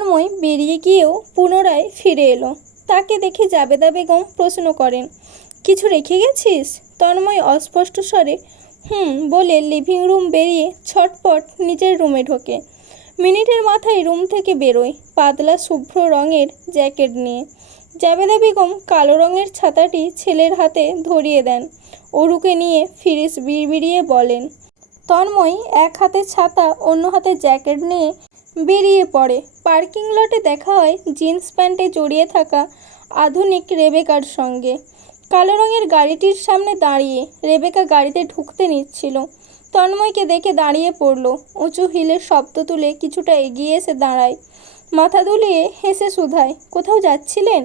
তন্ময় বেরিয়ে গিয়েও পুনরায় ফিরে এলো। তাকে দেখে জাবেদা বেগম প্রশ্ন করেন, কিছু রেখে গেছিস? তন্ময় অস্পষ্ট স্বরে বলে লিভিং রুম বেরিয়ে ছটপট নিজের রুমে ঢোকে। মিনিটের মাথায় রুম থেকে বেরোয় পাতলা শুভ্র রঙের জ্যাকেট নিয়ে। জাবেদা বেগম কালো রঙের ছাতাটি ছেলের হাতে ধরিয়ে দেন। অরুকে নিয়ে ফিরিস বিড়বিড়িয়ে বলেন। তন্ময় এক হাতে ছাতা অন্য হাতে জ্যাকেট নিয়ে বেরিয়ে পড়ে। পার্কিং লটে দেখা হয় জিন্স প্যান্টে জড়িয়ে থাকা আধুনিক রেবেকার সঙ্গে। কালো রঙের গাড়িটির সামনে দাঁড়িয়ে রেবেকা গাড়িতে ঢুকতে নিচ্ছিল। তন্ময়কে দেখে দাঁড়িয়ে পড়ল। উঁচু হিলের শব্দ তুলে কিছুটা এগিয়ে এসে দাঁড়ায়। মাথা দুলিয়ে হেসে শুধায়, কোথাও যাচ্ছিলেন?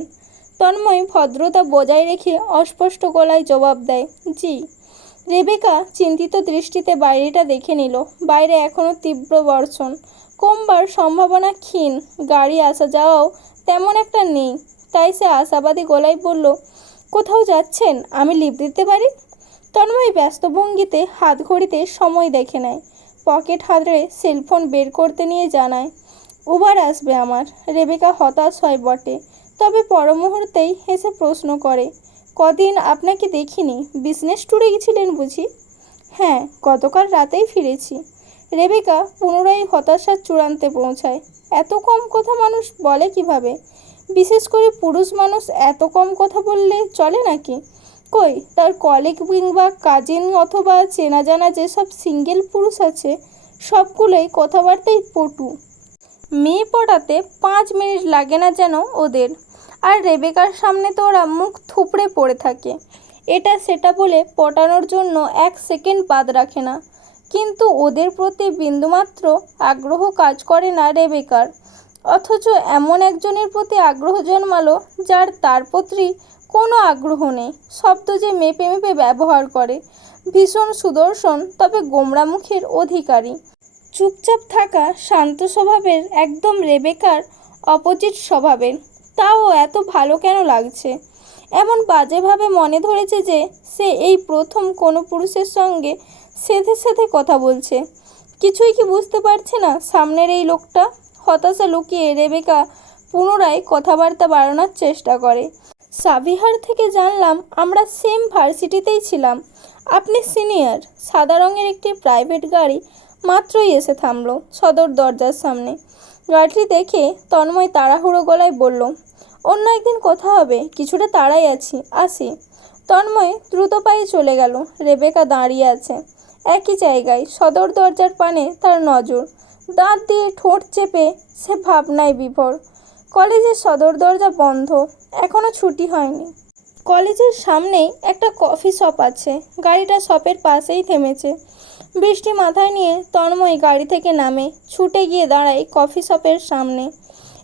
তন্ময় ভদ্রতা বজায় রেখে অস্পষ্ট গলায় জবাব দেয়, জি। রেবেকা চিন্তিত দৃষ্টিতে বাইরেটা দেখে নিল। বাইরে এখনও তীব্র বর্ষণ, কমবার সম্ভাবনা ক্ষীণ। গাড়ি আসা যাওয়াও তেমন একটা নেই। তাই সে আশাবাদী গলায় বলল, কোথাও যাচ্ছেন? আমি লিফট দিতে পারি? তন্ময় ব্যস্ত ভঙ্গিতে হাত ঘড়িতে সময় দেখে নেয়। পকেট হাতড়ে সেলফোন বের করতে নিয়ে জানায়, উবার আসবে আমার। রেবেকা হতাশ হয় বটে, তবে পর মুহূর্তেই হেসে প্রশ্ন করে, কদিন আপনাকে দেখিনি, বিজনেস ট্যুরে গেছিলেন বুঝি? হ্যাঁ, গতকাল রাতেই ফিরেছি। রেবেকা পুনরায় হতাশার চূড়ান্তে পৌঁছায়। এত কম কথা মানুষ বলে কিভাবে? বিশেষ করে পুরুষ মানুষ এত কম কথা বললে চলে নাকি? কই, তার কলিগ কিংবা কাজিন অথবা চেনা জানা যেসব সিঙ্গেল পুরুষ আছে সবগুলোই কথাবার্তাই পটু। মেয়ে পটাতে 5 মিনিট লাগে না যেন ওদের। আর রেবেকার সামনে তো ওরা মুখ থুবড়ে পড়ে থাকে। এটা সেটা বলে পটানোর জন্য 1 সেকেন্ড বাদ রাখে না। কিন্তু ওদের প্রতি বিন্দুমাত্র আগ্রহ কাজ করে না রেবেকার। অথচ এমন একজনের প্রতি আগ্রহ জন্মালো যার তার প্রতি কোনো আগ্রহ নেই। শব্দ যে মেপে মেপে ব্যবহার করে। ভীষণ সুদর্শন, তবে গোমরা মুখের অধিকারী। চুপচাপ থাকা, শান্ত স্বভাবের, একদম রেবেকার অপোজিট স্বভাবের। তাও এত ভালো কেন লাগছে? এমন বাজেভাবে মনে ধরেছে যে সে এই প্রথম কোনো পুরুষের সঙ্গে সেধে সেধে কথা বলছে। কিছুই কি বুঝতে পারছে না সামনের এই লোকটা? হতাশা লুকিয়ে রেবেকা পুনরায় কথাবার্তা বাড়ানোর চেষ্টা করে। সাবিহার থেকে জানলাম আমরা সেম ভার্সিটিতেই ছিলাম। আপনি সিনিয়র। সাদা রঙের একটি প্রাইভেট গাড়ি মাত্রই এসে থামল সদর দরজার সামনে। গাড়িটি দেখে তন্ময় তাড়াহুড়ো গলায় বলল, অন্য একদিন কথা হবে, কিছুটা তাড়াই আছি, আসি। তন্ময় দ্রুত পায়ে চলে গেল। রেবেকা দাঁড়িয়ে আছে একই জায়গায়। সদর দরজার পানে তার নজর। দাঁত দিয়ে ঠোঁট চেপে সে ভাবনায় বিভোর। কলেজের সদর দরজা বন্ধ, এখনো ছুটি হয়নি। কলেজের সামনেই একটা কফি শপ আছে। গাড়িটা শপের পাশেই থেমেছে। বৃষ্টি মাথায় নিয়ে তন্ময় গাড়ি থেকে নামে, ছুটে গিয়ে দাঁড়ায় কফি শপের সামনে।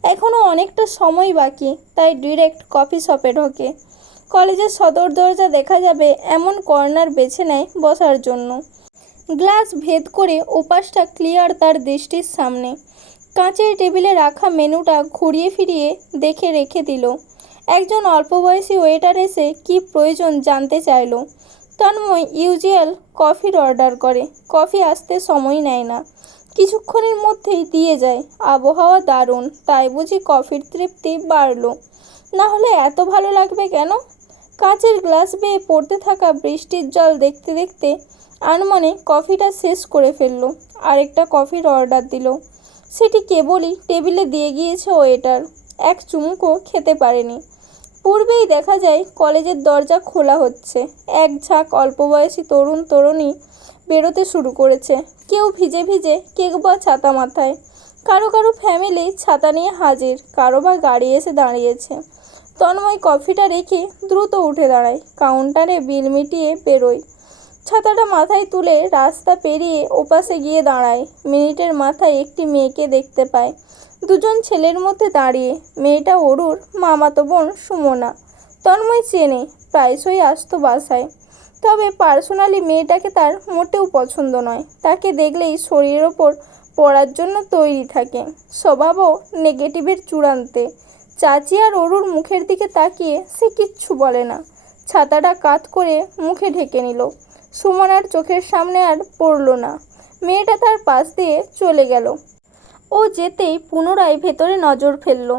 এখনও অনেকটা সময় বাকি, তাই ডিরেক্ট কফি শপে ঢোকে। কলেজের সদর দরজা দেখা যাবে এমন কর্নার বেছে নেয় বসার জন্য। গ্লাস ভেদ করে ওপাশটা ক্লিয়ার তার দৃষ্টির সামনে। কাঁচের টেবিলে রাখা মেনুটা ঘুরিয়ে ফিরিয়ে দেখে রেখে দিল। একজন অল্পবয়সী ওয়েটার এসে কী প্রয়োজন জানতে চাইল। তন্ময় ইউজুয়াল কফির অর্ডার করে। কফি আসতে সময় নেয় না, কিছুক্ষণের মধ্যেই দিয়ে যায়। আবহাওয়া দারুণ, তাই বুঝি কফির তৃপ্তি বাড়ল। না হলে এত ভালো লাগবে কেন? কাঁচের গ্লাস বেয়ে পড়তে থাকা বৃষ্টির জল দেখতে দেখতে আনমনে কফিটা শেষ করে ফেলল। আরেকটা কফির অর্ডার দিল। সেটি কেবলই টেবিলে দিয়ে গিয়েছে ওয়েটার। এক চুমুকও খেতে পারেনি। পূর্বেই দেখা যায় কলেজের দরজা খোলা হচ্ছে। এক ঝাঁক অল্পবয়সী তরুণ তরুণী বেরোতে শুরু করেছে। কেউ ভিজে ভিজে, কেউ বা ছাতা মাথায়। কারো কারো ফ্যামিলি ছাতা নিয়ে হাজির, কারো বা গাড়ি এসে দাঁড়িয়েছে। তন্ময় কফিটা রেখে দ্রুত উঠে দাঁড়ায়। কাউন্টারে বিল মিটিয়ে বেরোয়। ছাতাটা মাথায় তুলে রাস্তা পেরিয়ে ওপাশে গিয়ে দাঁড়ায়। মিনিটের মাথায় একটি মেয়েকে দেখতে পায়, দুজন ছেলের মধ্যে দাঁড়িয়ে। মেয়েটা অরুর মামাতো বোন সুমনা। তন্ময় চেনে, প্রায়শই আসতো বাসায়। তবে পার্সোনালি মেয়েটাকে তার মোটেও পছন্দ নয়। তাকে দেখলেই শরীরের ওপর পড়ার জন্য তৈরি থাকে। স্বভাবও নেগেটিভের চূড়ান্তে। চাচি আর অরুর মুখের দিকে তাকিয়ে সে কিচ্ছু বলে না। ছাতাটা কাত করে মুখে ঢেকে নিল। সুমনার চোখের সামনে আর পড়ল না। মেয়েটা তার পাশ দিয়ে চলে গেল। ও যেতেই পুনরায় ভেতরে নজর ফেলল।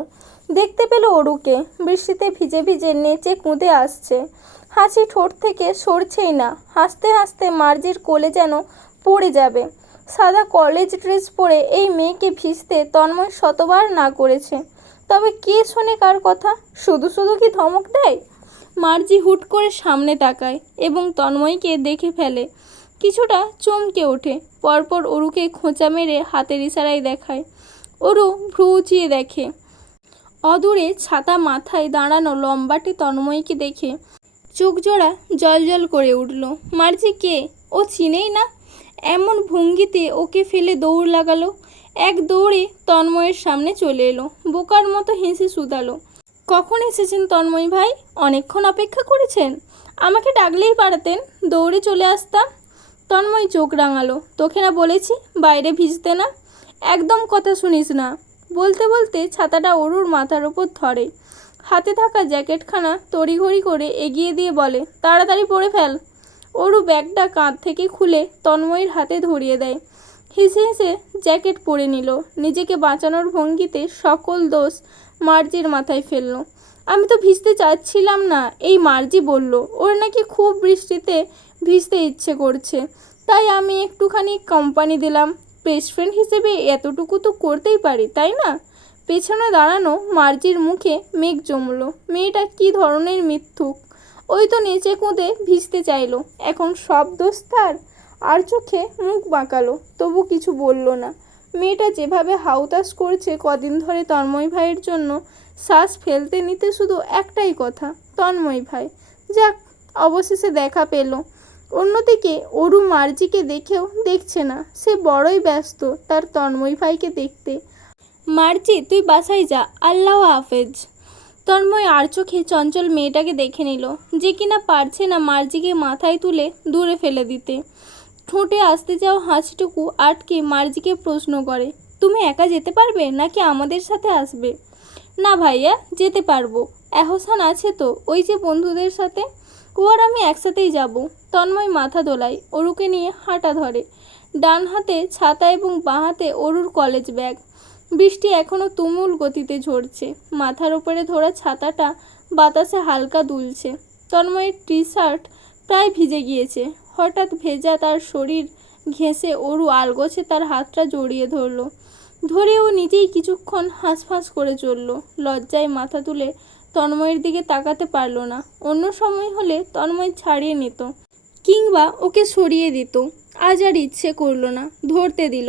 দেখতে পেল অরুকে বৃষ্টিতে ভিজে ভিজে নেচে কুঁদে আসছে। হাসি ঠোঁট থেকে সরছেই না। হাসতে হাসতে মার্জির কোলে যেন পড়ে যাবে। সাদা কলেজ ড্রেস পরে এই মেয়েকে ভিজতে তন্ময় শতবার না করেছে। তবে কে শোনে কার কথা? শুধু শুধু কি ধমক দেয়? মার্জি হুট করে সামনে তাকায় এবং তন্ময়কে দেখে ফেলে। কিছুটা চমকে ওঠে। পরপর অরুকে খোঁচা মেরে হাতের ইশারায় দেখায়। অরু ভ্রু উঁচিয়ে দেখে। অদূরে ছাতা মাথায় দাঁড়ানো লম্বাটে তন্ময়কে দেখে চোখ জোড়া জল করে উঠল। মার্জি কে? ও চিনেই না। এমন ভঙ্গিতে ওকে ফেলে দৌড় লাগালো। এক দৌড়ে তন্ময়ের সামনে চলে এলো। বোকার মতো হেসে শুধালো, কখন এসেছেন তন্ময় ভাই? অনেকক্ষণ অপেক্ষা করেছেন? আমাকে ডাকলেই পারতেন, দৌড়ে চলে আসতাম। তন্ময় চোখ রাঙালো। তোকে না বলেছি বাইরে ভিজতে না? একদম কথা শুনিস না। বলতে বলতে ছাতাটা অরুর মাথার ওপর ধরে। হাতে থাকা জ্যাকেটখানা তড়িঘড়ি করে এগিয়ে দিয়ে বলে, তাড়াতাড়ি পরে ফেল। অরু ব্যাগটা কাঁধ থেকে খুলে তন্ময়ের হাতে ধরিয়ে দেয়। হেসে হেসে জ্যাকেট পরে নিল। নিজেকে বাঁচানোর ভঙ্গিতে সকল দোষ মার্জির মাথায় ফেলল। আমি তো ভিজতে চাচ্ছিলাম না, এই মার্জি বলল ওর নাকি খুব বৃষ্টিতে ভিজতে ইচ্ছে করছে, তাই আমি একটুখানি কোম্পানি দিলাম। বেস্ট ফ্রেন্ড হিসেবে এতটুকু তো করতেই পারি, তাই না? পেছনে দাঁড়ানো মার্জির মুখে মেঘ জমল। মেয়েটা কি ধরনের মিথ্যুক! ওই তো নেচে কুঁদে ভিজতে চাইলো, এখন সব দোষ তার? আর চোখে মুখ বাঁকালো, তবু কিছু বলল না। মেয়েটা যেভাবে হাউতাস করছে কদিন ধরে তন্ময় ভাইয়ের জন্য, শ্বাস ফেলতে নিতে শুধু একটাই কথা, তন্ময় ভাই। যাক, অবশেষে দেখা পেল। অন্যদিকে অরু মার্জিকে দেখেও দেখছে না। সে বড়ই ব্যস্ত তার তন্ময় ভাইকে দেখতে। মার্জি তুই বাসায় যা, আল্লাহ হাফেজ। তন্ময় আর চোখে চঞ্চল মেয়েটাকে দেখে নিল, যে কিনা পারছে না মার্জিকে মাথায় তুলে দূরে ফেলে দিতে। ঠোঁটে আসতে যাওয়া হাসিটুকু আটকে মার্জিকে প্রশ্ন করে, তুমি একা যেতে পারবে নাকি আমাদের সাথে আসবে? না ভাইয়া, যেতে পারবো। এহসান আছে তো, ওই যে বন্ধুদের সাথে। ও আর আমি একসাথেই যাব। তন্ময় মাথা দোলায়, অরুকে নিয়ে হাঁটা ধরে। ডান হাতে ছাতা এবং বাঁ হাতে অরুর কলেজ ব্যাগ। বৃষ্টি এখনও তুমুল গতিতে ঝরছে। মাথার উপরে ধরা ছাতাটা বাতাসে হালকা দুলছে। তন্ময়ের টি শার্ট প্রায় ভিজে গিয়েছে। হঠাৎ ভেজা তার শরীর ঘেঁষে অরু আলগোছে তার হাতটা জড়িয়ে ধরল। ধরে ও নিজেই কিছুক্ষণ হাঁসফাঁস করে চলল। লজ্জায় মাথা তুলে তন্ময়ের দিকে তাকাতে পারল না। অন্য সময় হলে তন্ময় ছাড়িয়ে নিত কিংবা ওকে সরিয়ে দিত। আজ আর ইচ্ছে করল না, ধরতে দিল।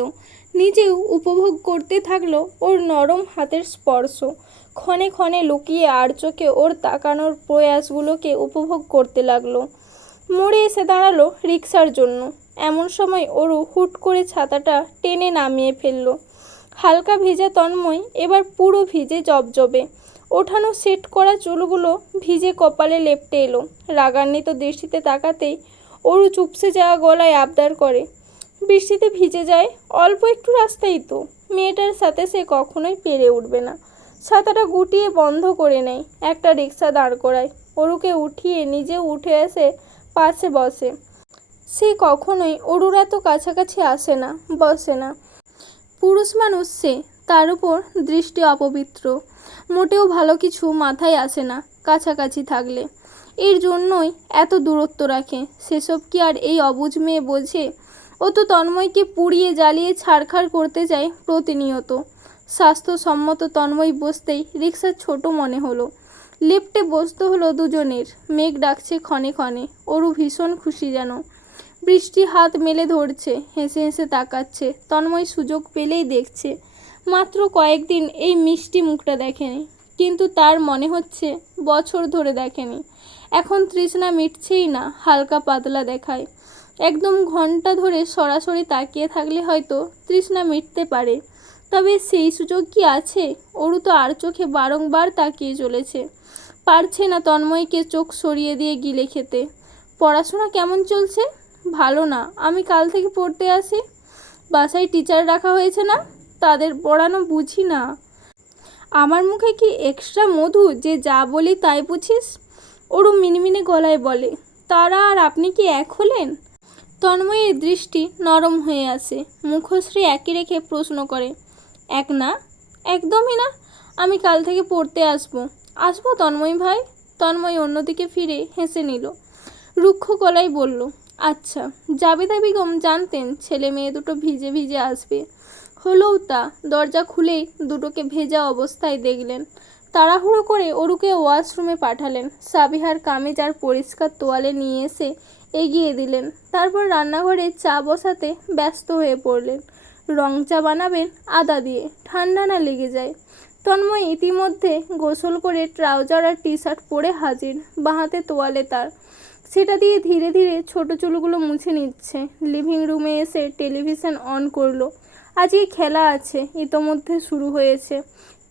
নিজেও উপভোগ করতে থাকলো ওর নরম হাতের স্পর্শ। ক্ষণে ক্ষণে লুকিয়ে আর চোখে ওর তাকানোর প্রয়াসগুলোকে উপভোগ করতে লাগলো। মোড়ে এসে দাঁড়ালো রিক্সার জন্য। এমন সময় অরু হুট করে ছাতাটা টেনে নামিয়ে ফেলল। হালকা ভেজা তন্ময় এবার পুরো ভিজে জবজবে। ওঠানো সেট করা চুলগুলো ভিজে কপালে লেপ্টে এলো। রাগান্বিত দৃষ্টিতে তাকাতেই অরু চুপসে যাওয়া গলায় আবদার করে, বৃষ্টিতে ভিজে যায়, অল্প একটু রাস্তাই তো। মেয়েটার সাথে সে কখনোই পেরে উঠবে না। ছাতাটা গুটিয়ে বন্ধ করে নেয়। একটা রিক্সা দাঁড় করায়। অরুকে উঠিয়ে নিজেও উঠে এসে পাশে বসে। সে কখনোই অরুর এত কাছাকাছি আসে না, বসে না। পুরুষ মানুষ সে, তার উপর দৃষ্টি অপবিত্র। মোটেও ভালো কিছু মাথায় আসে না কাছাকাছি থাকলে। এর জন্যই এত দূরত্ব রাখে। সেসব কি আর এই অবুঝ মেয়ে বোঝে? ও তো তন্ময়কে পুড়িয়ে জ্বালিয়ে ছাড়খাড় করতে চায় প্রতিনিয়ত। স্বাস্থ্যসম্মত তন্ময় বসতেই রিক্সার ছোট মনে হলো। লিফটে বসতে হলো দুজনের। মেঘ ডাকছে ক্ষণে ক্ষণে। অরু ভীষণ খুশি যেন। বৃষ্টি হাত মেলে ধরছে, হেসে হেসে তাকাচ্ছে। তন্ময় সুযোগ পেলেই দেখছে। মাত্র কয়েকদিন এই মিষ্টি মুখটা দেখেনি, কিন্তু তার মনে হচ্ছে বছর ধরে দেখেনি। এখন তৃষ্ণা মিটছেই না, হালকা পাতলা দেখায়। একদম ঘন্টা ধরে সরাসরি তাকিয়ে থাকলে হয়তো তৃষ্ণা মিটতে পারে, তবে সেই সুযোগ কি আছে? অরু তো আর চোখে বারংবার তাকিয়ে চলেছে। পারছে না তন্ময়কে চোখ সরিয়ে দিয়ে গিলে খেতে। পড়াশোনা কেমন চলছে? ভালো না, আমি কাল থেকে পড়তে আসি। বাসায় টিচার রাখা হয়েছে না? তাদের পড়ানো বুঝি না। আমার মুখে কি এক্সট্রা মধু যে যা বলি তাই বুঝিস? অরু মিনমিনে গলায় বলে, তারা আর আপনি কি এক হলেন? তন্ময়ের দৃষ্টি নরম হয়ে আসে। মুখশ্রী একই রেখে প্রশ্ন করে, এক না, একদমই না। আমি কাল থেকে পড়তে আসবো। আসবো তন্ময় ভাই। তন্ময় অন্যদিকে ফিরে হেসে নিল। রুক্ষ গলায় বলল, আচ্ছা। জাবেদা বেগম জানতেন ছেলে মেয়ে দুটো ভিজে ভিজে আসবে। হলোও তা। দরজা খুলেই দুটোকে ভেজা অবস্থায় দেখলেন। তাড়াহুড়ো করে অরুকে ওয়াশরুমে পাঠালেন। সাবিহার কামিজ আর পরিষ্কার তোয়ালে নিয়ে এসে এগিয়ে দিলেন। তারপর রান্নাঘরে চা বসাতে ব্যস্ত হয়ে পড়লেন। রং চা বানাবেন আদা দিয়ে, ঠান্ডা না লেগে যায়। তন্ময় ইতিমধ্যে গোসল করে ট্রাউজার আর টি শার্ট পরে হাজির, বাঁহাতে তোয়ালে তার। সেটা দিয়ে ধীরে ধীরে ছোট চুলগুলো মুছে নিচ্ছে। লিভিং রুমে এসে টেলিভিশন অন করলো। আজকে খেলা আছে, ইতোমধ্যে শুরু হয়েছে।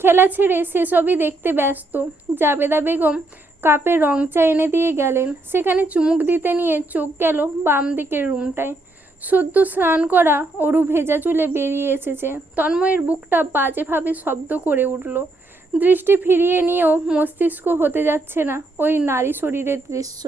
খেলা ছেড়ে সেসবই দেখতে ব্যস্ত। জাবেদা বেগম কাপে রং চা এনে দিয়ে গেলেন। সেখানে চুমুক দিতে নিয়ে চোখ গেল বাম দিকের রুমটায়। সদ্য স্নান করা অরু ভেজা চুলে বেরিয়ে এসেছে। তন্ময়ের বুকটা বাজেভাবে শব্দ করে উঠল। দৃষ্টি ফিরিয়ে নিয়েও মস্তিষ্ক হতে যাচ্ছে না ওই নারী শরীরের দৃশ্য।